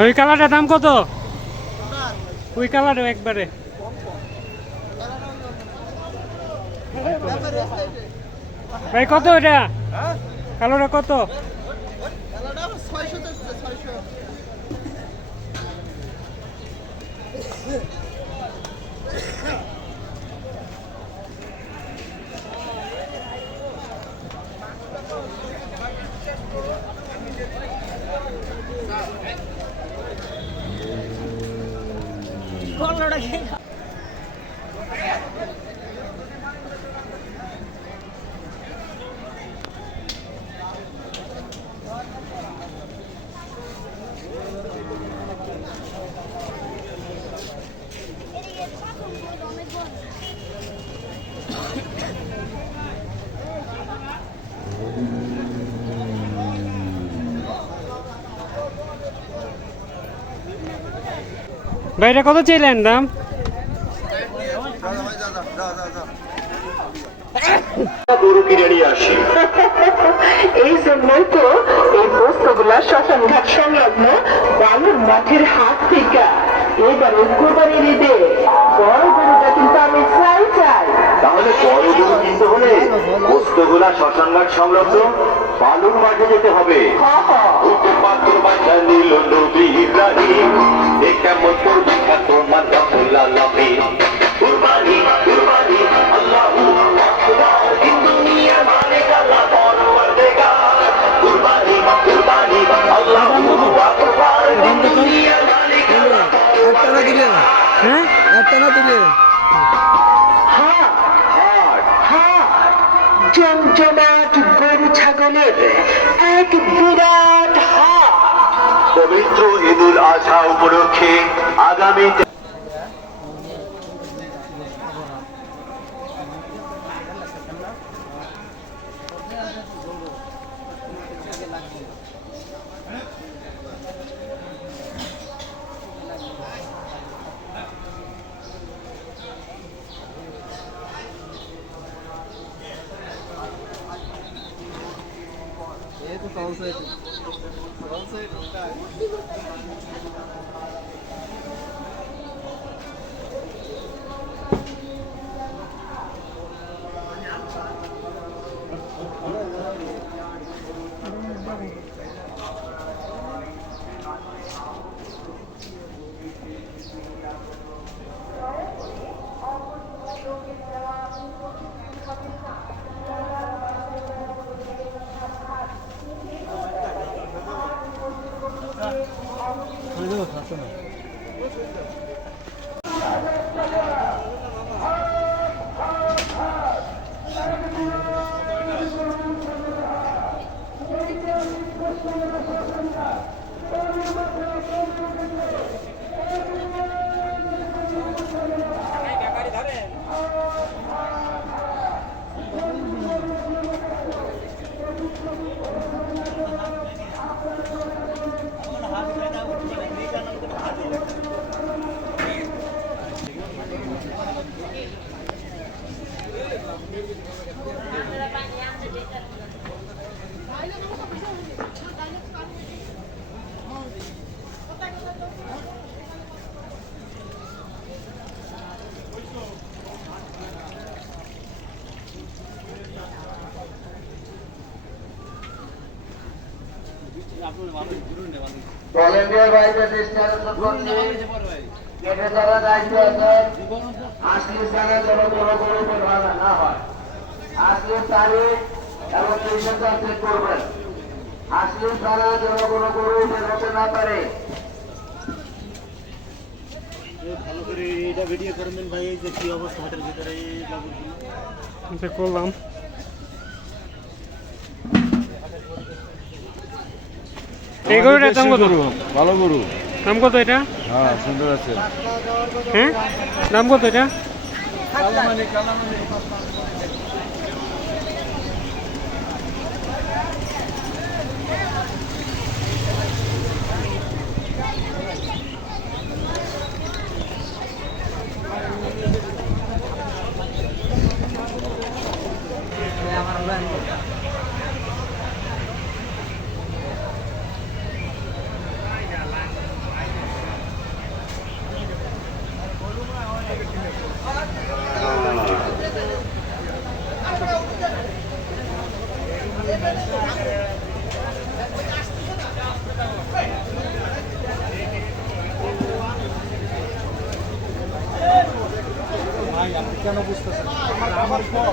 ওই কালারটার দাম কত? ওই কালার একবারে। ভাই কত এটা? কালোটা কত? talking about. ভাই এটা কত চাইলেন দাম? গরু কিনে নিয়ে আসি। এই জন্যই তো এই বস্তুগুলা শ্মশান ঘাট সংলগ্ন বালুর মাঠের হাত থেকে এবার বড় গরুটা কিন্তু আমি চাই চাই। তাহলে বড় গরু কিনতে হলে বস্তুগুলা শ্মশানঘাট সংলগ্ন বালুর মাঠে যেতে হবে। হ উঠে পাথর বাঁচা নিল নবী ইব্রাহিম এ কেমন করবে তোমার রাসূলুল্লাহ নবী কুরবানি কুরবানি আল্লাহু আকবার দুনিয়া মালিক আল্লাহ পরওয়ারদিগার কুরবানি কুরবানি আল্লাহু আকবার দুনিয়া মালিক আল্লাহ একটা না দিলে হ্যাঁ একটা না দিলে জমজমাট গরু ছাগলের এক পবিত্র ঈদুল আজহা উপলক্ষে আগামী এই তো চাউল সাইড চাউল সাইড ভলেন্টিয়ার ভাইদের ডিসকানেকশন করছি গেটে যারা দায়িত্ব আছেন আসলি স্থানে যেন কোনো কোনো দুর্ঘটনা না হয়। আসলি তারিখ এবং তিনশো চেক করবেন। আসলি স্থানে যেন কোনো গরু বের হতে না পারে। ভালো করে এটা ভিডিও করবেন ভাই যে কি অবস্থা হাটের ভিতরে এই করলাম। এই কত ভালো গরু। দাম কত এটা? হ্যাঁ সুন্দর আছে। হ্যাঁ? দাম কত এটা? কেন বুঝতেছেন? না?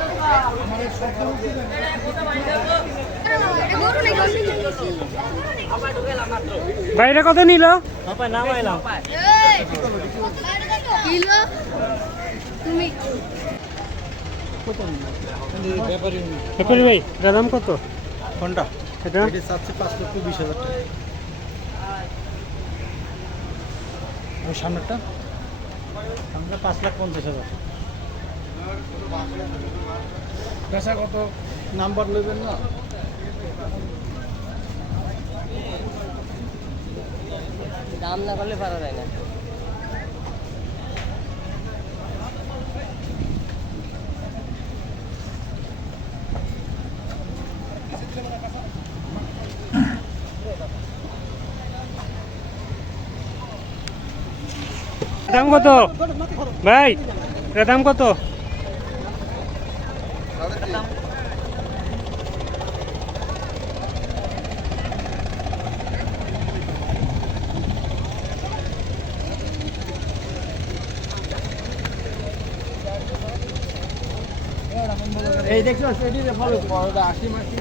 আমার এটা কত নিল? ব্যাপারি ভাই দাম কত? কোনটা? এটা? এটা চাচ্ছে পাঁচ লক্ষ বিশ হাজার টাকা। ওই সামনেরটা? সামনে পাঁচ লাখ পঞ্চাশ হাজার। পেশা কত নাম্বার নেবেন না? দাম না করলে পারা যায় না। দাম কত? ভাই দাম কত? এই দেখছ এটি ভালো আশি মাসি।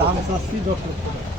দাম চাচ্ছি দশ লক্ষ টাকা।